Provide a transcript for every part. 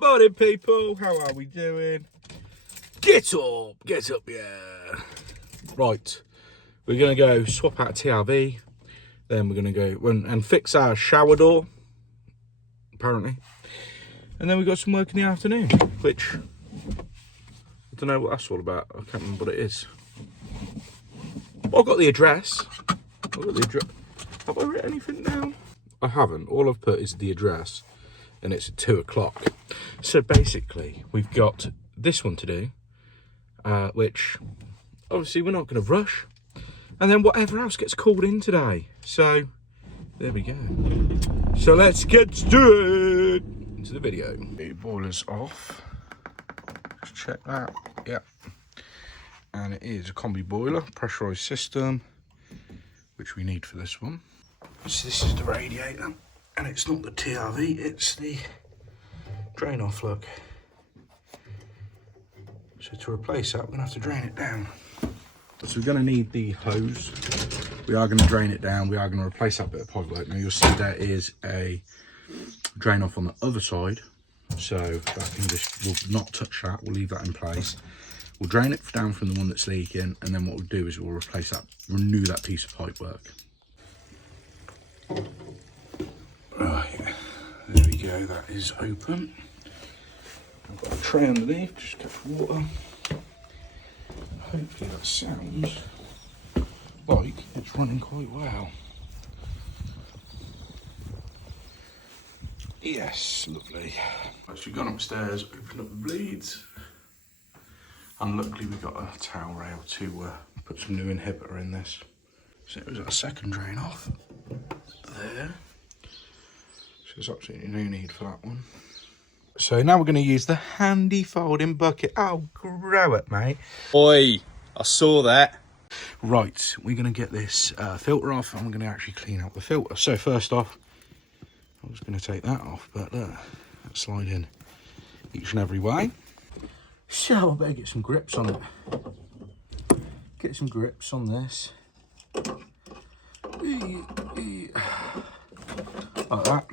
Morning, people. How are we doing? Get up, yeah. Right, we're going to go swap out TRV. Then we're going to go and fix our shower door, apparently. And then we've got some work in the afternoon, which I don't know what that's all about. I can't remember what it is. Well, I've got the address. Have I written anything down? I haven't. All I've put is the address, and it's at 2 o'clock. So basically, we've got this one to do, which obviously we're not going to rush. And then whatever else gets called in today. So there we go. So let's get started into the video. The boiler's off. Let's check that. Yeah. And it is a combi boiler, pressurised system, which we need for this one. So this is the radiator, and it's not the TRV, it's the drain off, look. So to replace that, we're gonna have to drain it down. So we're gonna need the hose. We are gonna drain it down. We are gonna replace that bit of pipework. Now you'll see there is a drain off on the other side. So that can just, we'll not touch that, we'll leave that in place. We'll drain it down from the one that's leaking, and then what we'll do is we'll replace that, renew that piece of pipework. Right, there we go, that is open. I've got a tray underneath, just catch water. Hopefully that sounds like it's running quite well. Yes, lovely. Right, so we've gone upstairs, opened up the bleeds. And luckily we got a towel rail to put some new inhibitor in this. So it was our second drain off there. So there's absolutely no need for that one. So now we're going to use the handy folding bucket. Oh, grow it, mate. Oi, I saw that. Right, we're going to get this filter off, and we're going to actually clean out the filter. So first off, I was going to take that off, but let's slide in each and every way. So I better get some grips on it. Get some grips on this. Like that.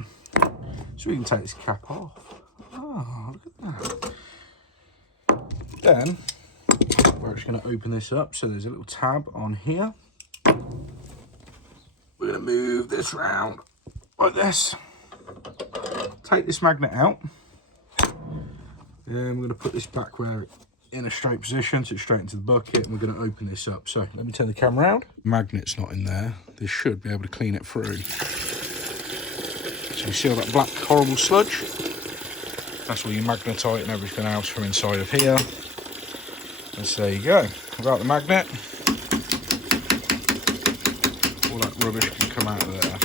So we can take this cap off. Oh, look at that. Then we're just going to open this up. So there's a little tab on here. We're going to move this round like this. Take this magnet out. Then we're going to put this back where it's in a straight position, so it's straight into the bucket, and we're going to open this up. So let me turn the camera around. Magnet's not in there. This should be able to clean it through. So you see all that black horrible sludge? That's all your magnetite and everything else from inside of here. And so there you go. Without the magnet, all that rubbish can come out of there.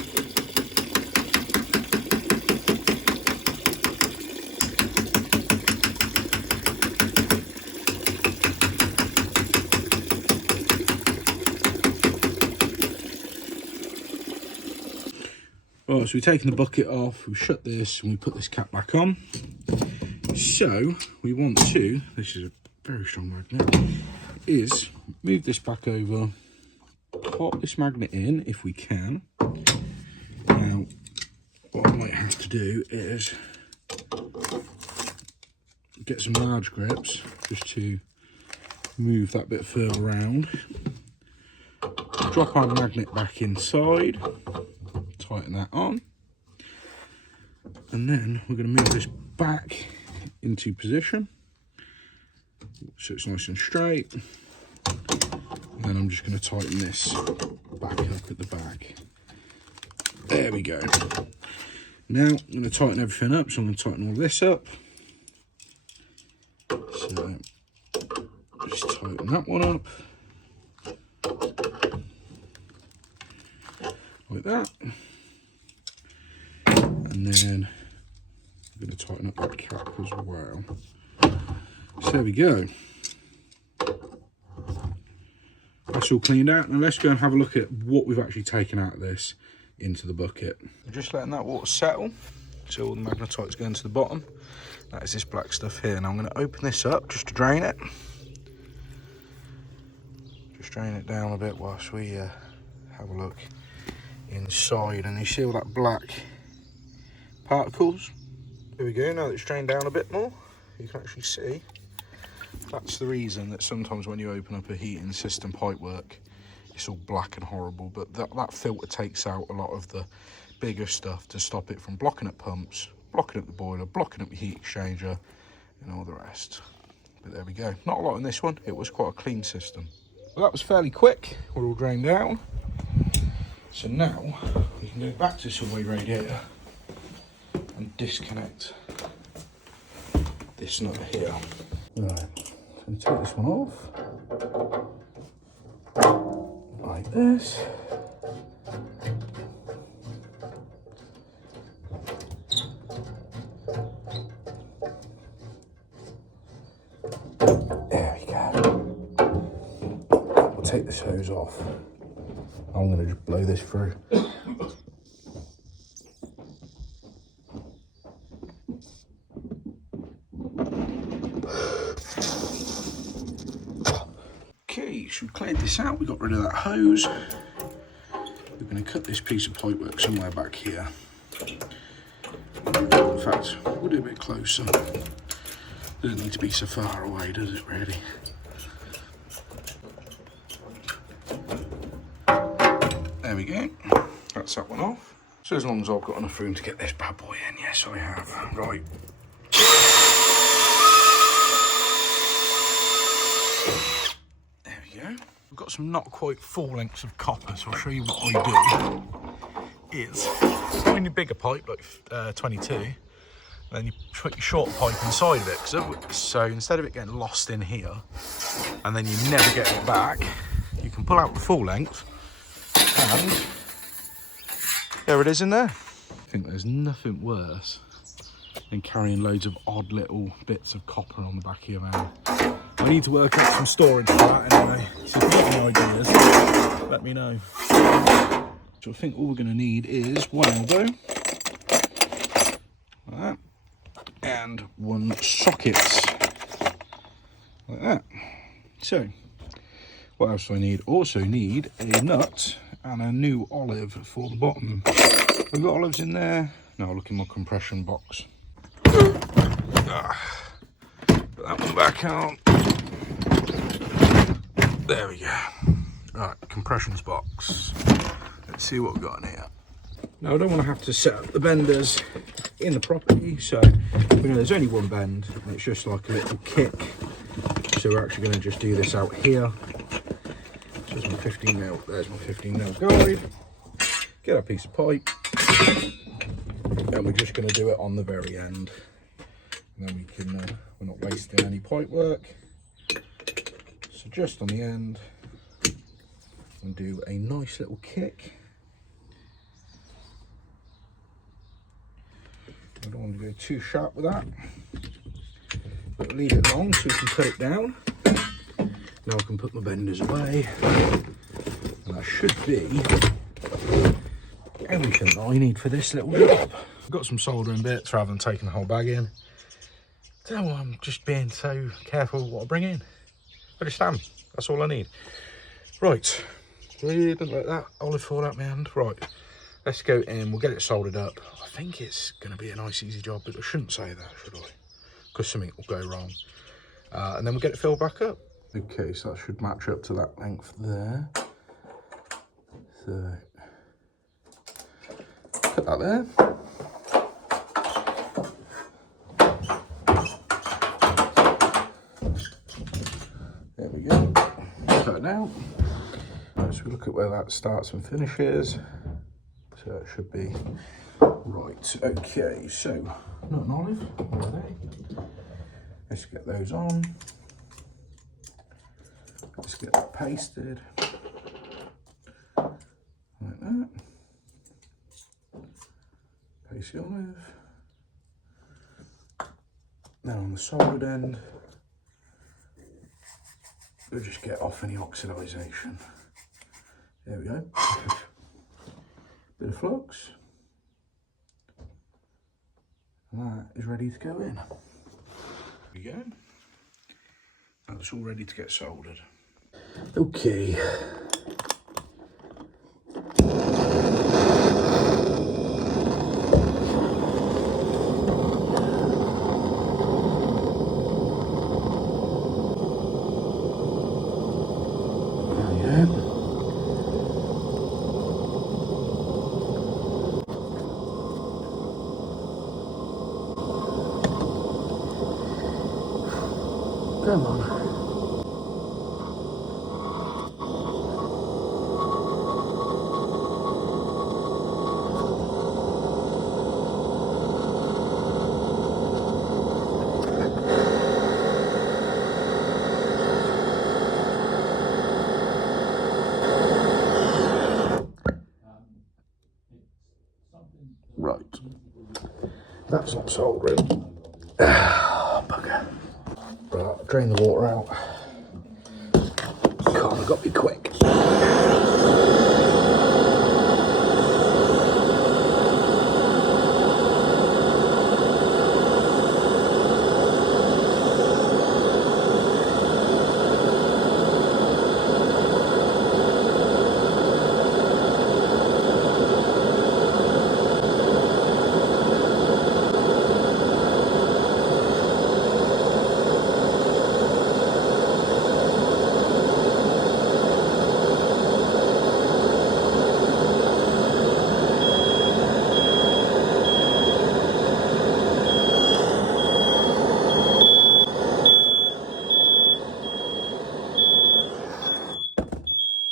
Right, so we've taken the bucket off, we've shut this, and we put this cap back on. So we want to, this is a very strong magnet, is move this back over, pop this magnet in if we can. Now, what I might have to do is get some large grips just to move that bit further around. Drop our magnet back inside. Tighten that on, and then we're going to move this back into position so it's nice and straight, and then I'm just going to tighten this back up at the back. There we go. Now I'm going to tighten everything up, so I'm going to tighten all this up. So just tighten that one up like that. And then I'm going to tighten up that cap as well. So there we go. That's all cleaned out. Now let's go and have a look at what we've actually taken out of this into the bucket. I'm just letting that water settle. So all the magnetite's going to the bottom. That is this black stuff here. Now I'm going to open this up just to drain it. Just drain it down a bit whilst we have a look inside. And you see all that black particles? Here we go, now that it's drained down a bit more, you can actually see. That's the reason that sometimes when you open up a heating system pipework, it's all black and horrible, but that filter takes out a lot of the bigger stuff to stop it from blocking up pumps, blocking up the boiler, blocking up the heat exchanger, and all the rest. But there we go. Not a lot in this one. It was quite a clean system. Well, that was fairly quick. We're all drained down. So now we can go back to subway radiator and disconnect this nut here. Right, so I'm going to take this one off. Like this. There we go. We'll take this hose off. I'm going to just blow this through. Okay, so we cleared this out, we got rid of that hose. We're going to cut this piece of pipework somewhere back here. In fact, we'll do a bit closer. Doesn't need to be so far away, does it really? There we go. That's that one off. So as long as I've got enough room to get this bad boy in, yes I have. Right. There we go. I've got some not quite full lengths of copper, so I'll show you what I do. Is when your bigger pipe, like 22, then you put your short pipe inside of it. So instead of it getting lost in here, and then you never get it back, you can pull out the full length, and there it is in there. I think there's nothing worse than carrying loads of odd little bits of copper on the back of your van. I need to work out some storage for that anyway. So if you've got any ideas, let me know. So I think all we're going to need is one elbow, like that, and one socket, like that. So, what else do I need? Also need a nut and a new olive for the bottom. We've got olives in there. Now I'll look in my compression box. Put that one back out. There we go. Right, compressions box. Let's see what we've got in here. Now I don't want to have to set up the benders in the property, so we know there's only one bend and it's just like a little kick. So we're actually going to just do this out here. So there's my 15mm, there's my 15mm guide. Get our piece of pipe, and we're just going to do it on the very end. And then we can, we're not wasting any pipe work. So just on the end, and do a nice little kick. I don't want to go too sharp with that, but leave it long so we can cut it down. Now I can put my benders away, and that should be everything that I need for this little job. I've got some soldering bits rather than taking the whole bag in. So I'm just being so careful what I bring in. I just am, that's all I need. Right, didn't let that olive fall out my hand. Right, let's go in, we'll get it soldered up. I think it's going to be a nice easy job, but I shouldn't say that, should I? Because something will go wrong. And then we'll get it filled back up. Okay, so that should match up to that length there. So, put that there. There we go. Cut it out. So we look at where that starts and finishes. So it should be right. Okay, so not an olive. Where are they? Let's get those on. Let's get that pasted. Like that. Paste the olive. Now on the solid end, we'll just get off any oxidization. There we go. Bit of flux. And that is ready to go in. There we go. That's all ready to get soldered. Okay. Come on. Right. That's not soldering. Ah, bugger. Right, drain the water out. God, I've got to be quick.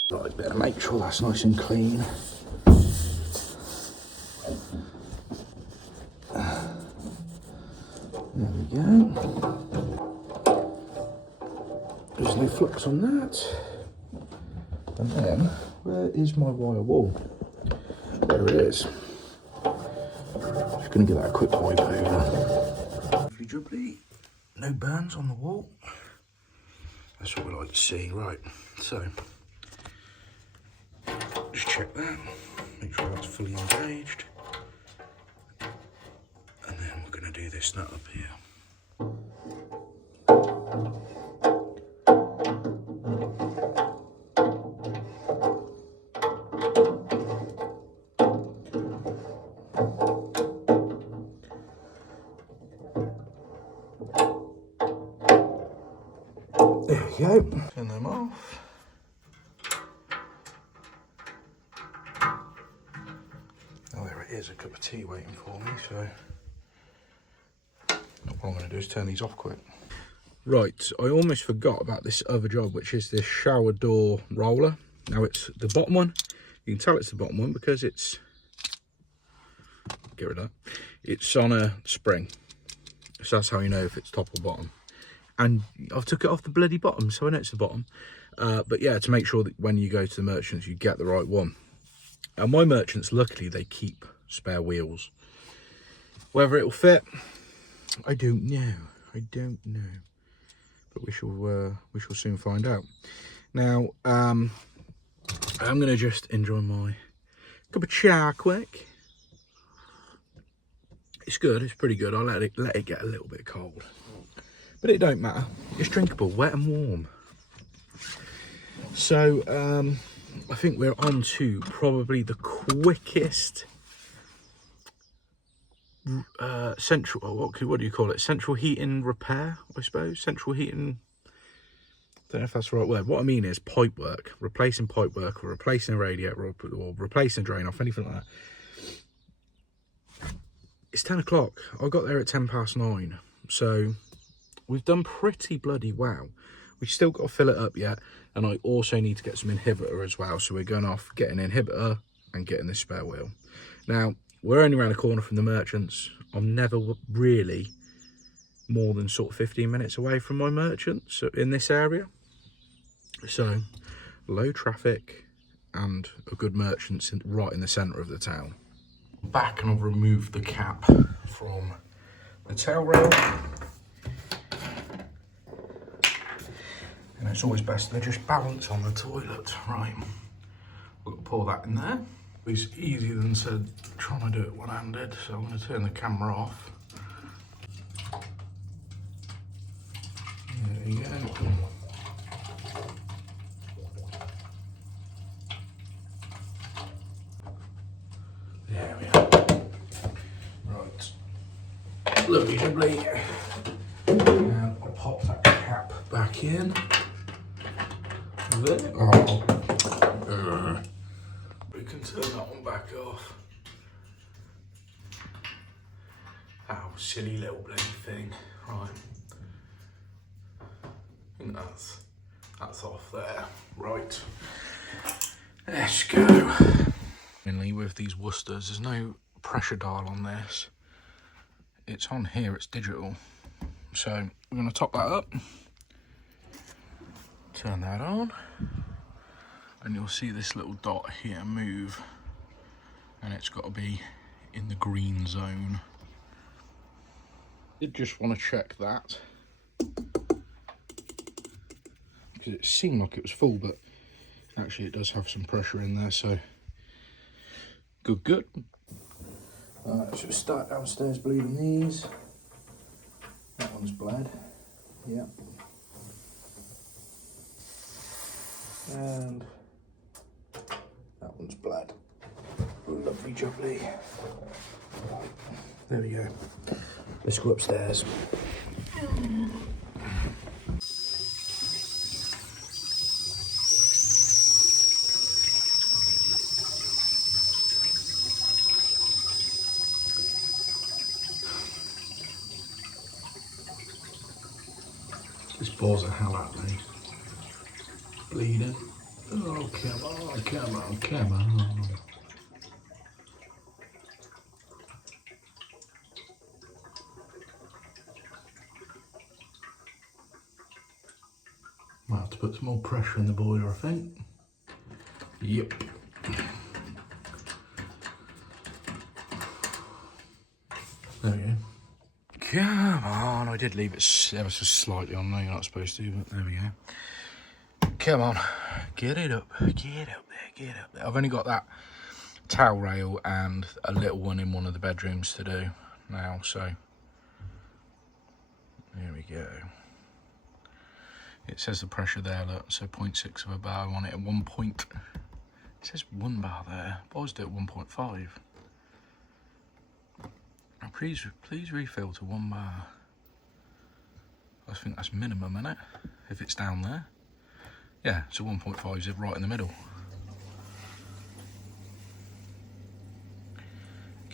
Right, better make sure that's nice and clean. There we go. There's no flux on that. And then, where is my wire wool? There it is. Just going to give that a quick wipe over. Jubbly, no burns on the wall. That's what we like to see. Right, so just check that, make sure that's fully engaged. And then we're going to do this nut up here. There we go, turn them off. Oh, there it is, a cup of tea waiting for me, so what I'm going to do is turn these off quick. Right, I almost forgot about this other job, which is this shower door roller. Now it's the bottom one. You can tell it's the bottom one because it's, get rid of that, it's on a spring. So that's how you know if it's top or bottom. And I've took it off the bloody bottom, so I know it's the bottom. But yeah, to make sure that when you go to the merchants, you get the right one. And my merchants, luckily, they keep spare wheels. Whether it'll fit, I don't know. I don't know. But we shall soon find out. Now, I'm going to just enjoy my cup of chai quick. It's good. It's pretty good. I'll let it get a little bit cold. But it don't matter. It's drinkable, wet and warm. So, I think we're on to probably the quickest central, what do you call it? Central heating repair, I suppose. Central heating, don't know if that's the right word. What I mean is pipe work, replacing pipe work, or replacing a radiator, or replacing a drain off, anything like that. It's 10 o'clock. I got there at 9:10, so we've done pretty bloody well. We've still got to fill it up yet, and I also need to get some inhibitor as well. So we're going off, getting inhibitor and getting this spare wheel. Now, we're only around the corner from the merchants. I'm never really more than sort of 15 minutes away from my merchants in this area. So, low traffic and a good merchants right in the centre of the town. Back, and I've removed the cap from the tail rail. And it's always best to just balance on the toilet, right? We'll pour that in there. It's easier than said trying to do it one-handed, so I'm going to turn the camera off. There we go. There we are. Right. Lovely jubbly. And I'll pop that cap back in. There. Oh. We can turn that one back off. Oh, silly little bloody thing. Right. think that's off there. Right. Let's go. Mainly with these Worcesters, there's no pressure dial on this. It's on here, it's digital. So we're going to top that up. Turn that on. And you'll see this little dot here move. And it's got to be in the green zone. Did just want to check that. Because it seemed like it was full, but actually it does have some pressure in there, so good. Alright, so start downstairs bleeding these. That one's bled. Yep. And that one's bled. Lovely jubbly. Right, there we go. Let's go upstairs. This bores the hell out of me. Bleeding. Oh, come on, come on, come on. Might have to put some more pressure in the boiler, I think. Yep. There we go. Come on, I did leave it ever so slightly on there, you're not supposed to, but there we go. Come on, get it up, get up there, get up there. I've only got that towel rail and a little one in one of the bedrooms to do now, so there we go. It says the pressure there, look, so 0.6 of a bar on it at 1 point. It says 1 bar there, but I was doing 1.5. Now please refill to 1 bar. I think that's minimum, isn't it? If it's down there. Yeah, so 1.5 is right in the middle.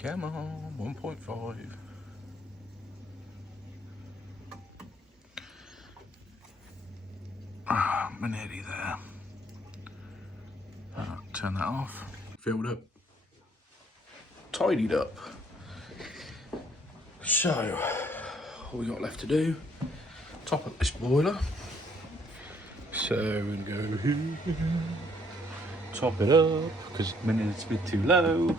Come on, 1.5. We're nearly there. Turn that off. Filled up. Tidied up. So, all we got left to do, top up this boiler. So we're gonna go here, top it up, because at the minute it's a bit too low.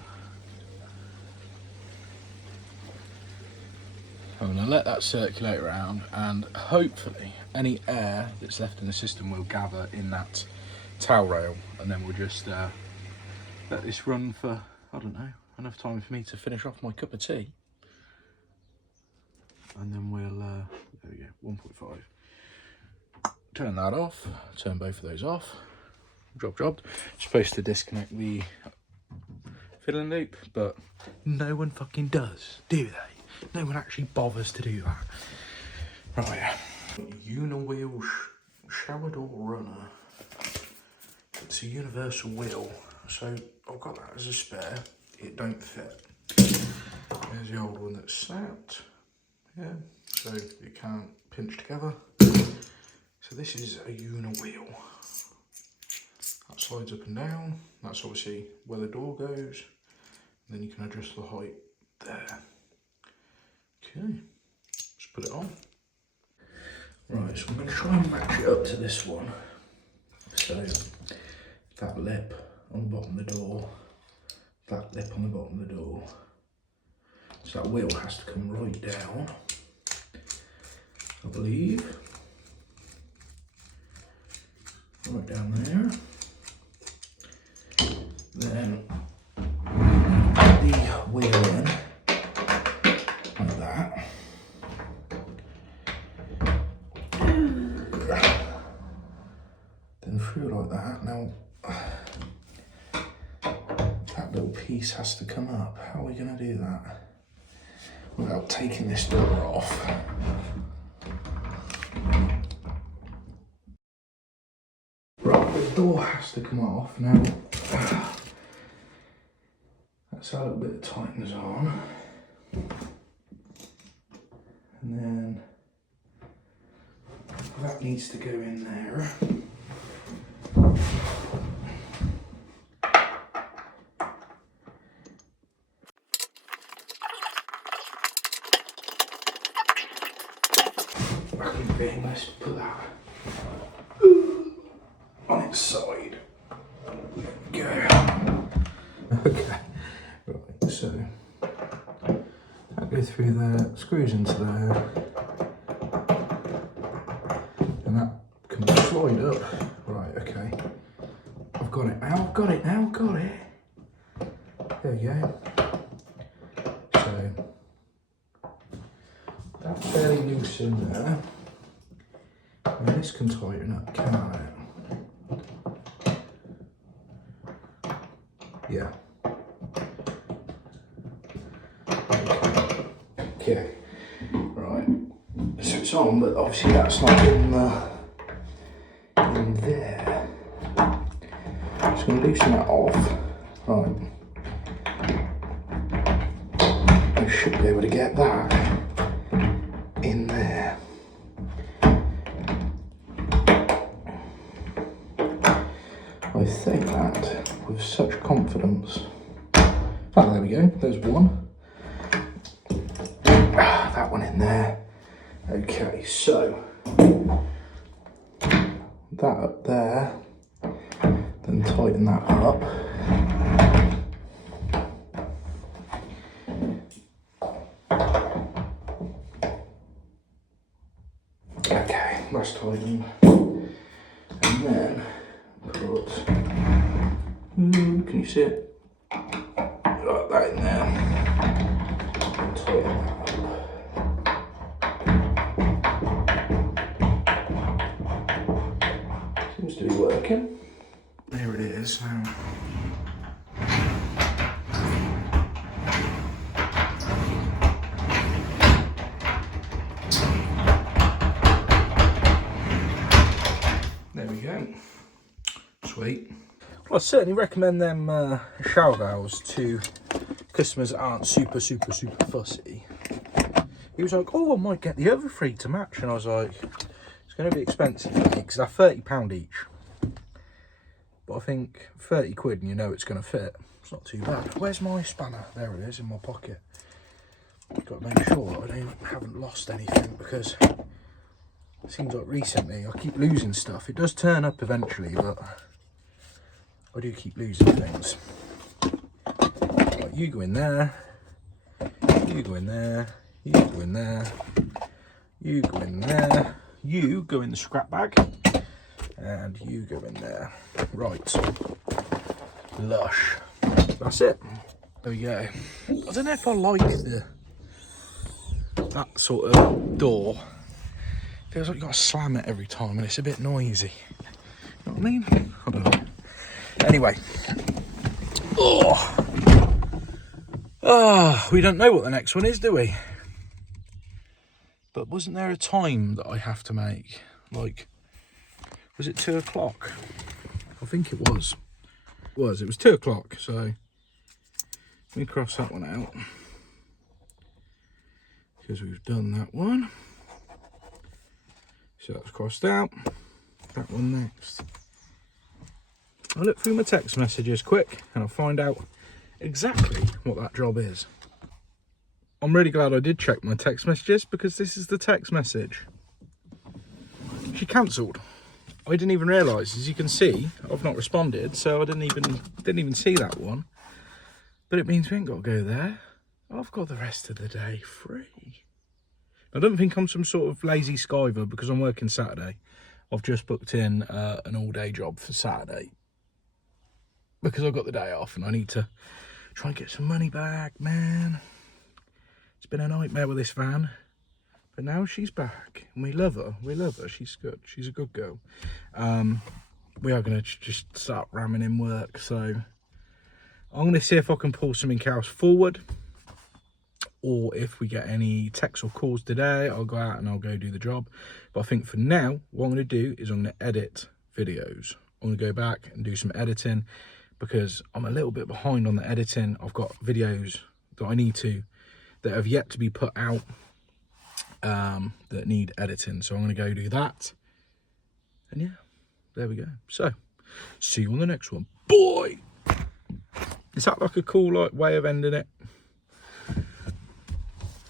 I'm gonna let that circulate around, and hopefully any air that's left in the system will gather in that towel rail, and then we'll just let this run for, I don't know, enough time for me to finish off my cup of tea. And then we'll, there we go, 1.5. Turn that off, turn both of those off. Job. Supposed to disconnect the filling loop, but no one fucking does, do they? No one actually bothers to do that. Right, Uniwheel shower door runner. It's a universal wheel, so I've got that as a spare. It don't fit. There's the old one that's snapped. Yeah, so it can't pinch together. So this is a Uniwheel. That slides up and down. That's obviously where the door goes. And then you can adjust the height there. Okay, let's put it on. Right, so I'm going to try and match it up to this one. So that lip on the bottom of the door, that lip on the bottom of the door. So that wheel has to come right down, I believe. Right down there. Then put the wheel in like that. Then through like that. Now that little piece has to come up. How are we going to do that without taking this door off? Right, the door has to come off. Now that's how a little bit of tightens on. And then that needs to go in there. Vacuum bin, let's put that on its side. There we go. Okay, right, so that goes through there, screws into there, and that can slide up. Right, okay. I've got it now, got it now, got it. There we go. So that's fairly loose in there. And this can tighten up, can't it? Yeah. Okay. Right. So it's on, but obviously that's not in there. Just going to loosen that off. Right. I should be able to get that in there. I think that with such confidence. Oh, there we go. There's one. That one in there. Okay, so that up there, then tighten that up. Okay, that's tightened. And then put, can you see it? Got that in there. And tighten that up. Seems to be working. There it is now. There we go. Sweet. Well, I certainly recommend them shower valves to customers that aren't super fussy. He was like, oh, I might get the other three to match. And I was like, it's going to be expensive for me because they're £30 each. But I think 30 quid and you know it's going to fit. It's not too bad. Where's my spanner? There it is in my pocket. I've got to make sure I haven't lost anything because it seems like recently I keep losing stuff. It does turn up eventually, but I do keep losing things. Right, you go in there. You go in there. You go in there. You go in there. You go in the scrap bag. And you go in there. Right. Lush. That's it. There we go. I don't know if I like that sort of door. Feels like you've got to slam it every time and it's a bit noisy. You know what I mean? I don't know. Anyway. We don't know what the next one is, do we? But wasn't there a time that I have to make? Like, was it 2 o'clock? I think it was. It was 2 o'clock, so let me cross that one out. Because we've done that one. So that's crossed out. That one next. I'll look through my text messages quick and I'll find out exactly what that job is. I'm really glad I did check my text messages because this is the text message. She cancelled. I didn't even realise. As you can see, I've not responded, so I didn't even see that one. But it means we ain't got to go there. I've got the rest of the day free. I don't think I'm some sort of lazy skiver because I'm working Saturday. I've just booked in an all-day job for Saturday because I've got the day off and I need to try and get some money back, man. It's been a nightmare with this van, but now she's back and we love her. We love her. She's good. She's a good girl. We are going to just start ramming in work, so I'm going to see if I can pull something else forward. Or if we get any texts or calls today, I'll go out and I'll go do the job. But I think for now, what I'm going to do is I'm going to edit videos. I'm going to go back and do some editing because I'm a little bit behind on the editing. I've got videos that I need to, that have yet to be put out, that need editing. So I'm going to go do that. And yeah, there we go. So, see you on the next one. Boy! Is that like a cool like way of ending it? I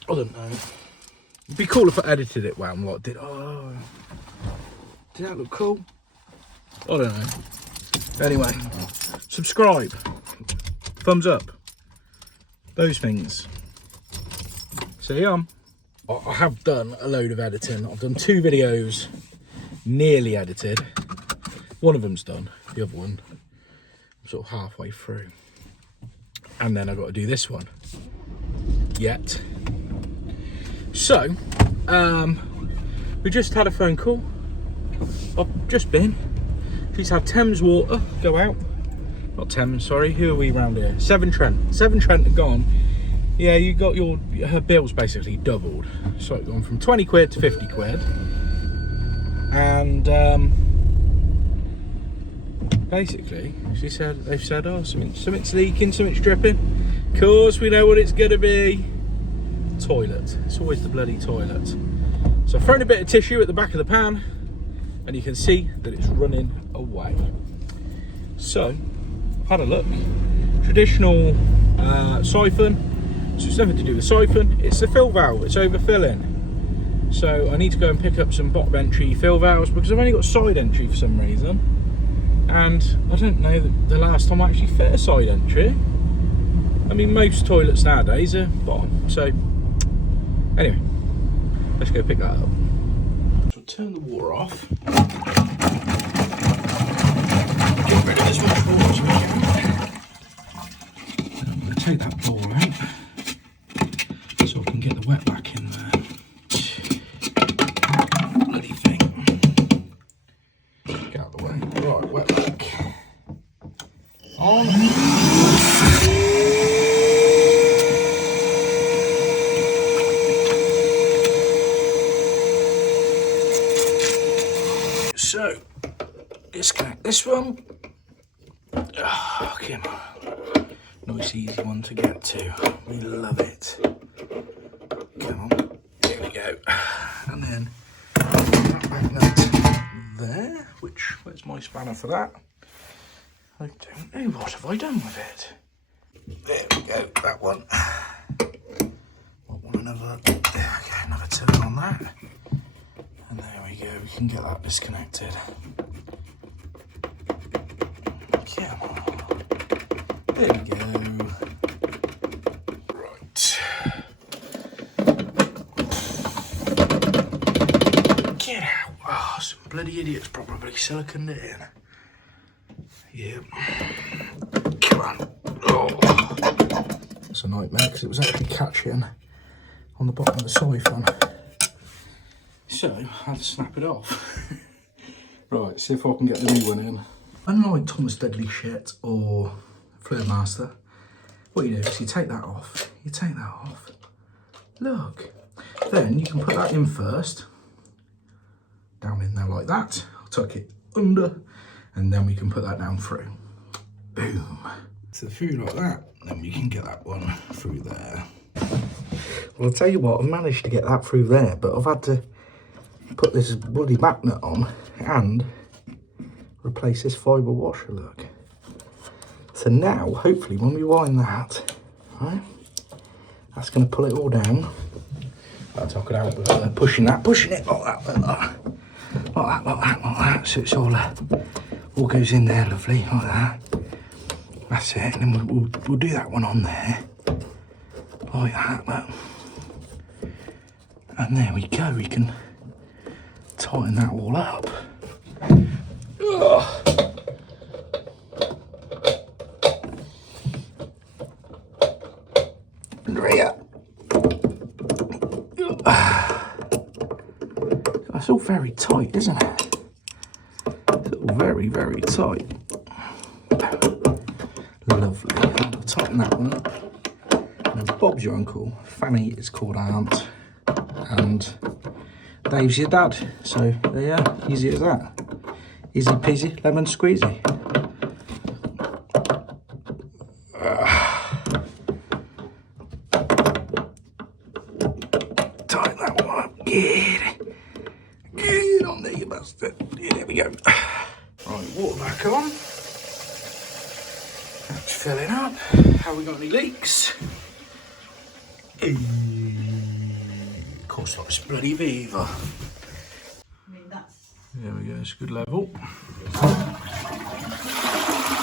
don't know. It'd be cool if I edited it well. I'm like, did that look cool? I don't know. Anyway, subscribe, thumbs up, those things. See ya. I have done a load of editing. I've done 2 videos, nearly edited. One of them's done, the other one I'm sort of halfway through. And then I've got to do this one. Yet. So, we just had a phone call. I've just been. She's had Thames Water go out. Not Thames, sorry. Who are we round here? Severn Trent. Severn Trent have gone. Yeah, you got her bills basically doubled. So it's gone from 20 quid to 50 quid. And basically, they've said, oh, something's leaking, something's dripping. Of course, we know what it's gonna be. Toilet. It's always the bloody toilet. So I've thrown a bit of tissue at the back of the pan, and you can see that it's running away. So, had a look. Traditional siphon. So it's nothing to do with siphon. It's the fill valve. It's overfilling. So I need to go and pick up some bottom entry fill valves because I've only got side entry for some reason. And I don't know the last time I actually fit a side entry. I mean, most toilets nowadays are bottom. So anyway, let's go pick that up. So turn the water off. Get rid of as much water as we can. I'm going to take that bowl out so I can get the wet back in there. Bloody thing. Get out of the way. Right, wet back. On. So, disconnect this one. Oh, come on. Nice easy one to get to. We love it. Come on. There we go. And then that magnet there, where's my spanner for that? I don't know, what have I done with it? There we go, that one. I want another, there we go, another turn on that. And there we go, we can get that disconnected. Come on. There we go. Right. Get out. Oh, some bloody idiots probably siliconed it in. Yep. Come on. Oh. It's a nightmare because it was actually catching on the bottom of the siphon. So, I had to snap it off. Right, see if I can get the new one in. Unlike Thomas Deadly Shit or Flare Master, what you do is you take that off. You take that off. Look. Then you can put that in first. Down in there like that. I'll tuck it under. And then we can put that down through. Boom. So through like that. Then we can get that one through there. Well, I'll tell you what, I've managed to get that through there, but I've had to put this bloody magnet on and replace this fibre washer, look. So now, hopefully, when we wind that, right, that's going to pull it all down. I'll talk it out, but pushing it like that. Like that. So it's all goes in there, lovely, like that. That's it, and then we'll do that one on there, like that, look. And there we go, we can tighten that all up. Ugh. That's all very tight, isn't it? It's all very, very tight. Lovely. I'll tighten that one up. And then Bob's your uncle. Fanny is called Aunt. And Dave's your dad. So there you are. Easy as that. Easy peasy, lemon squeezy. Tighten that one up. Get on there, you That's it. Yeah, there we go. Right, water back on. That's filling up. Have we got any leaks? Of course not, it's bloody Viva. There we go, it's a good level.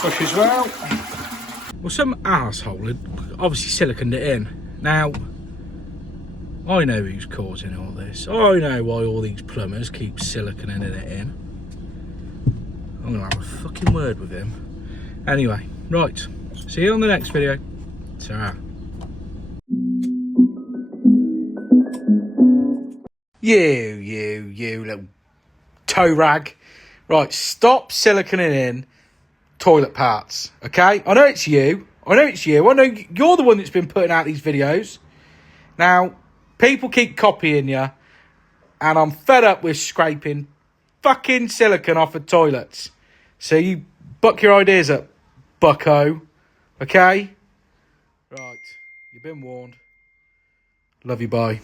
Push as well. Well, some arsehole had obviously siliconed it in. Now, I know who's causing all this. I know why all these plumbers keep siliconing it in. I'm gonna have a fucking word with him. Anyway, right. See you on the next video. Ta-ra. You little toe rag. Right, stop siliconing in toilet parts, okay? I know it's you. I know you're the one that's been putting out these videos. Now, people keep copying you, and I'm fed up with scraping fucking silicone off of toilets. So you buck your ideas up, bucko, okay? Right, you've been warned. Love you, bye.